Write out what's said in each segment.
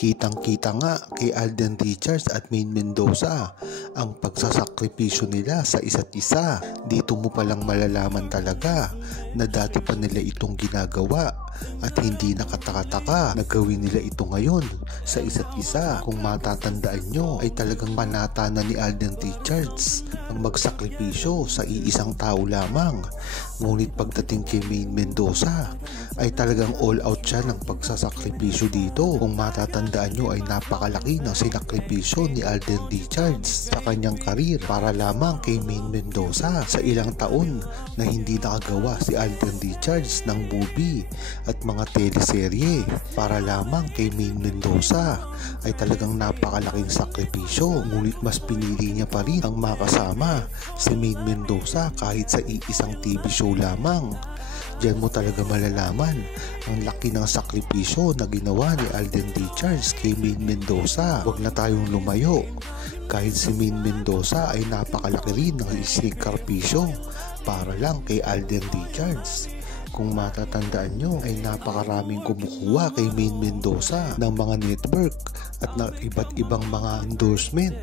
Kitang-kita nga kay Alden Richards at Maine Mendoza ang pagsasakripisyo nila sa isa't isa. Dito mo palang malalaman talaga na dati pa nila itong ginagawa at hindi nakataka-taka na gawin nila ito ngayon sa isa't isa. Kung matatandaan nyo ay talagang panata na ni Alden Richards ang magsakripisyo sa iisang tao lamang. Ngunit pagdating kay Maine Mendoza ay talagang all out siya ng pagsasakripisyo dito. Kung matatandaan nyo ay napakalaki ng sinakripisyo ni Alden Richards sa kanyang karir para lamang kay Maine Mendoza. Sa ilang taon na hindi nakagawa si Alden Richards ng movie at mga teleserye para lamang kay Maine Mendoza ay talagang napakalaking sakripisyo. Ngunit mas pinili niya pa rin ang makasama si Maine Mendoza kahit sa iisang TV show lamang. Diyan mo talaga malalaman ang laki ng sakripisyo na ginawa ni Alden Richards kay Maine Mendoza. Huwag na tayong lumayo. Kahit si Maine Mendoza ay napakalaki rin ng sinakripisyo para lang kay Alden Richards. Kung matatandaan nyo ay napakaraming kumukuha kay Maine Mendoza ng mga network at ng iba't ibang mga endorsement.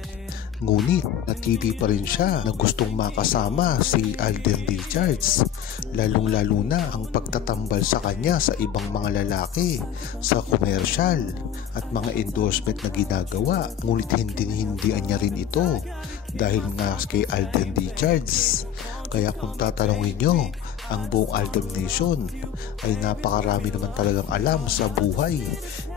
Ngunit natili pa rin siya na gustong makasama si Alden Richards, lalong-lalo na ang pagtatambal sa kanya sa ibang mga lalaki sa commercial at mga endorsement na ginagawa. Ngunit hindi niya rin ito dahil nga kay Alden Richards. Kaya kung tatanungin nyo, ang buong Aldab Nation ay napakarami naman talagang alam sa buhay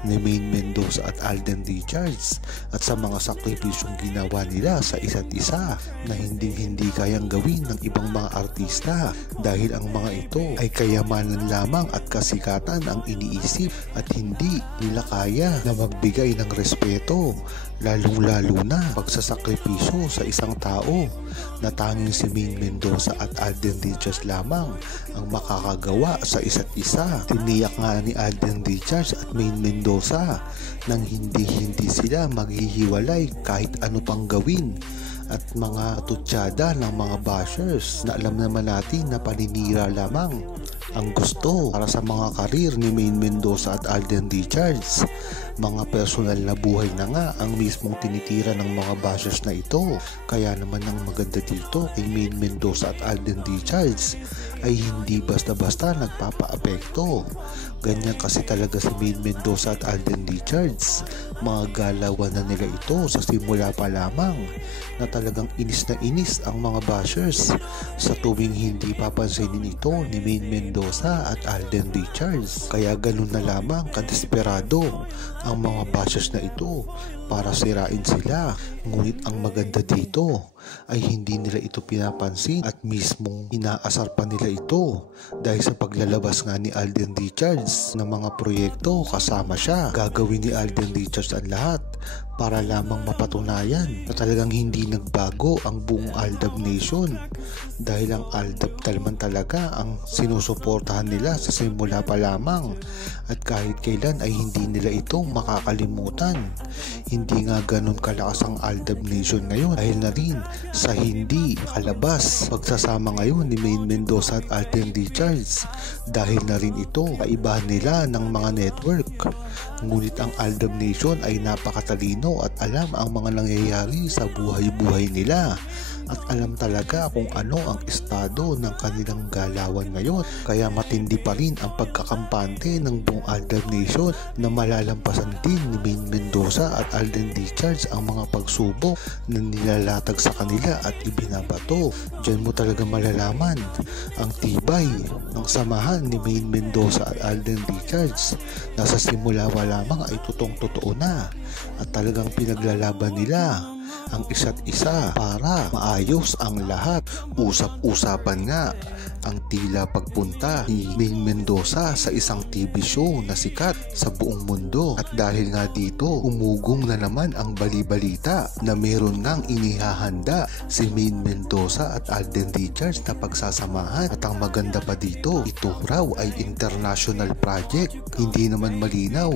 ni Maine Mendoza at Alden Richards at sa mga sakripisyong ginawa nila sa isa't isa na hindi kayang gawin ng ibang mga artista dahil ang mga ito ay kayamanan lamang at kasikatan ang iniisip at hindi nila kaya na magbigay ng respeto, lalong-lalo na pagsasakripisyo sa isang tao na tanging si Maine Mendoza at Alden Richards lamang ang makakagawa sa isa't isa. Tiniyak nga ni Alden Richards at Maine Mendoza nang hindi sila maghihiwalay kahit ano pang gawin at mga tutsada ng mga bashers na alam naman natin na paninira lamang ang gusto para sa mga karir ni Maine Mendoza at Alden Richards. Mga personal na buhay na nga ang mismong tinitira ng mga bashers na ito. Kaya naman ang maganda dito kay Maine Mendoza at Alden Richards ay hindi basta-basta nagpapa-apekto. Ganyan kasi talaga si Maine Mendoza at Alden Richards. Mga galawan na nila ito sa simula pa lamang na talagang inis na inis ang mga bashers sa tuwing hindi papansinin ito ni Maine Mendoza at Alden Richards. Kaya ganun na lamang kadesperado ang mga bashers na ito para sirain sila. Ngunit ang maganda dito ay hindi nila ito pinapansin at mismong inaasar pa nila ito dahil sa paglalabas nga ni Alden Richards ng mga proyekto kasama siya. Gagawin ni Alden Richards ang lahat para lamang mapatunayan na talagang hindi nagbago ang buong Aldab Nation dahil ang Aldab naman talaga ang sinusuportahan nila sa simula pa lamang at kahit kailan ay hindi nila ito makakalimutan. Hindi nga ganun kalakas ang Aldab Nation ngayon dahil na rin sa hindi kalabas pagsasama ngayon ni Maine Mendoza at Alden Richards dahil na rin ito kaibahan nila ng mga network. Ngunit ang Aldab Nation ay napakatalino at alam ang mga nangyayari sa buhay-buhay nila at alam talaga kung ano ang estado ng kanilang galawan ngayon. Kaya matindi pa rin ang pagkakampante ng buong Aldab Nation na malalampasan din ni Maine Mendoza at Alden Richards ang mga pagsubok na nilalatag sa kanila at ibinabato. Diyan mo talaga malalaman ang tibay ng samahan ni Maine Mendoza at Alden Richards na sa simula pa lamang ay totoo na at talagang pinaglalaban nila ang isa't isa para maayos ang lahat. Usap-usapan nga ang tila pagpunta ni Maine Mendoza sa isang TV show na sikat sa buong mundo at dahil nga dito umugong na naman ang bali-balita na meron ngang inihahanda si Maine Mendoza at Alden Richards na pagsasamahan at ang maganda pa dito, ito raw ay international project. Hindi naman malinaw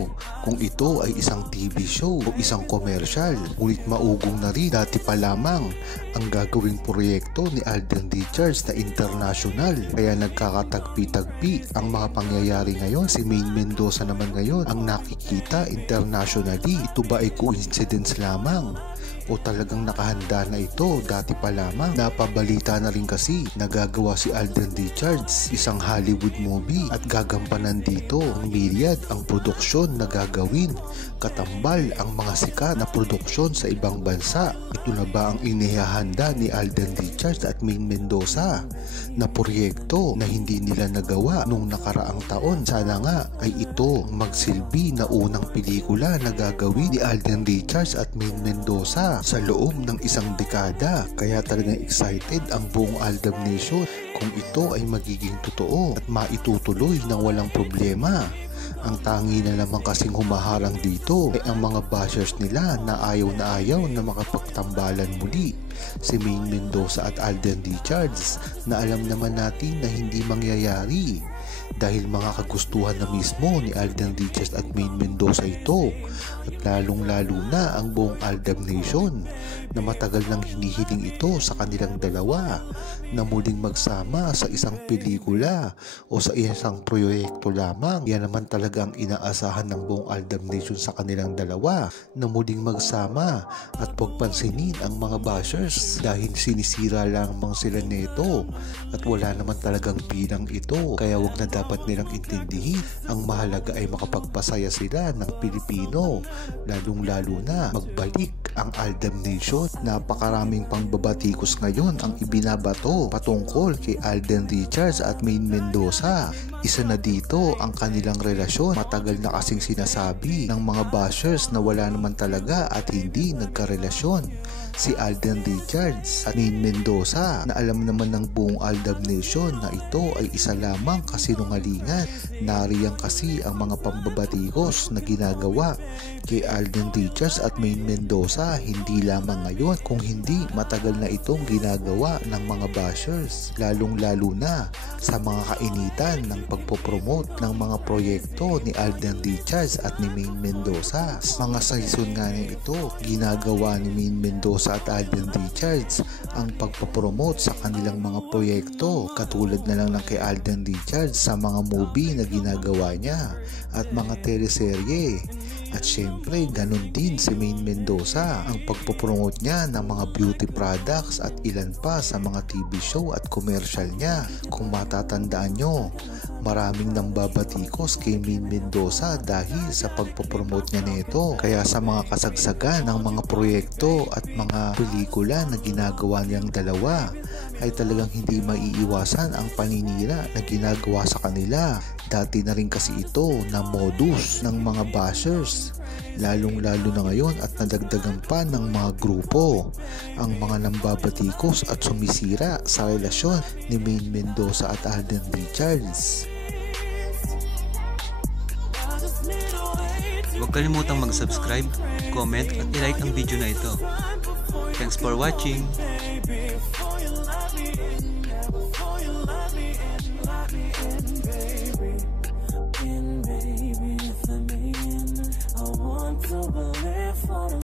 kung ito ay isang TV show o isang commercial, ngunit maugong na rin dati pa lamang ang gagawing proyekto ni Alden Richards na international. Kaya nagkakatagpi-tagpi ang mga pangyayari ngayon. Si Maine Mendoza naman ngayon ang nakikita internationally. Ito ba ay coincidence lamang? O talagang nakahanda na ito dati pa lamang? Napabalita na rin kasi nagagawa si Alden Richards isang Hollywood movie at gagampanan dito ang myriad ang produksyon na gagawin. Katambal ang mga sikat na produksyon sa ibang bansa. Ito na ba ang inihahanda ni Alden Richards at Maine Mendoza na proyekto na hindi nila nagawa nung nakaraang taon? Sana nga ay ito magsilbi na unang pelikula na gagawin ni Alden Richards at Maine Mendoza sa loob ng isang dekada. Kaya talagang excited ang buong Aldab Nation kung ito ay magiging totoo at maitutuloy ng walang problema. Ang tangi na naman kasing humaharang dito ay ang mga bashers nila na ayaw na makapagtambalan muli si Maine Mendoza at Alden Richards na alam naman natin na hindi mangyayari dahil mga kagustuhan na mismo ni Alden Richards at Maine Mendoza ito, at lalong-lalo na ang buong Aldab Nation na matagal nang hinihiling ito sa kanilang dalawa na muling magsama sa isang pelikula o sa isang proyekto lamang. Yan naman talaga ang inaasahan ng buong Aldab Nation sa kanilang dalawa, na muling magsama at pagpansinin ang mga bashers dahil sinisira lamang sila nito at wala naman talagang bilang ito. Kaya wag na dapat nilang intindihin. Ang mahalaga ay makapagpasaya sila ng Pilipino, lalong-lalo na magbalik ang Aldab Nation. Napakaraming pangbabatikos ngayon ang ibinabato patungkol kay Alden Richards at Maine Mendoza. Isa na dito ang kanilang relasyon. Matagal na kasing sinasabi ng mga bashers na wala naman talaga at hindi nagkarelasyon si Alden Richards at Maine Mendoza, na alam naman ng buong Aldab Nation na ito ay isa lamang kasinungalingan. Nariyan kasi ang mga pambabatikos na ginagawa kay Alden Richards at Maine Mendoza, hindi lamang ngayon kung hindi matagal na itong ginagawa ng mga bashers, lalong-lalo na sa mga kainitan ng pagpopromote ng mga proyekto ni Alden Richards at ni Maine Mendoza. Mga season nga na ito, ginagawa ni Maine Mendoza at Alden Richards ang pagpopromote sa kanilang mga proyekto, katulad na lang ng kay Alden Richards sa mga movie na ginagawa niya at mga teleserye. At syempre, ganun din si Maine Mendoza, ang pagpopromote niya ng mga beauty products at ilan pa sa mga TV show at commercial niya. Kung matatandaan nyo, maraming nambabatikos kay Maine Mendoza dahil sa pagpopromote niya nito. Kaya sa mga kasagsagan ng mga proyekto at mga pelikula na ginagawa niyang dalawa, ay talagang hindi maiiwasan ang paninira na ginagawa sa kanila. Dati na rin kasi ito na modus ng mga bashers, lalong-lalo na ngayon at nadagdagan pa ng mga grupo ang mga nambabatikos at sumisira sa relasyon ni Maine Mendoza at Alden Richards. Huwag kalimutang mag-subscribe, comment at i-like ang video na ito. Thanks for watching!